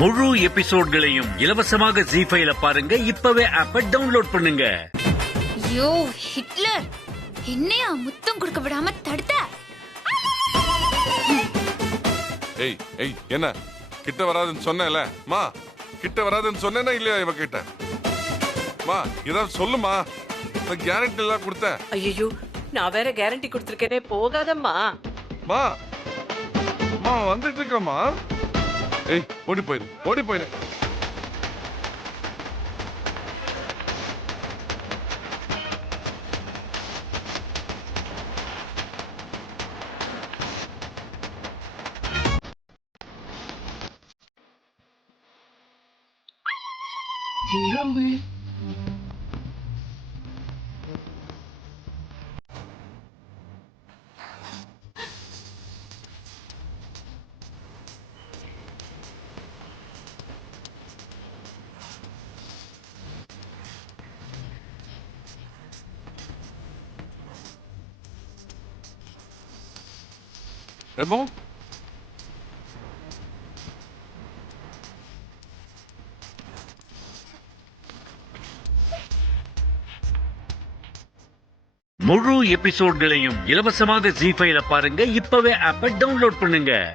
முழு எபிசோட்களையும் இலவசமாக ஜீ5ல பாருங்க. இப்பவே ஆப்பை டவுன்லோட் பண்ணுங்க. ஐயோ ஹிட்லர், என்னையா முத்தம் கொடுக்க விடாம தடுத்த? ஏய் ஏய், என்ன கிட்ட வராதுன்னு சொன்னேல மா, கிட்ட வராதுன்னு சொன்னேனா இல்லையா இவ கிட்ட? மா ஏதாவது சொல்லுமா, கேரண்டி எல்லாம் கொடுத்தேன். ஐயோ, நான் வேற கேரண்டி கொடுத்திருக்கேனே, போகாதம்மா. மா மா வந்துட்டு இருக்கமா. ஏய் ஓடி போயிரு, ஓடி போயிரு. Bon. முழு எபிசோட்களையும் இலவசமாக ஜீ5ல பாருங்க. இப்பவே ஆப்பை டவுன்லோட் பண்ணுங்க.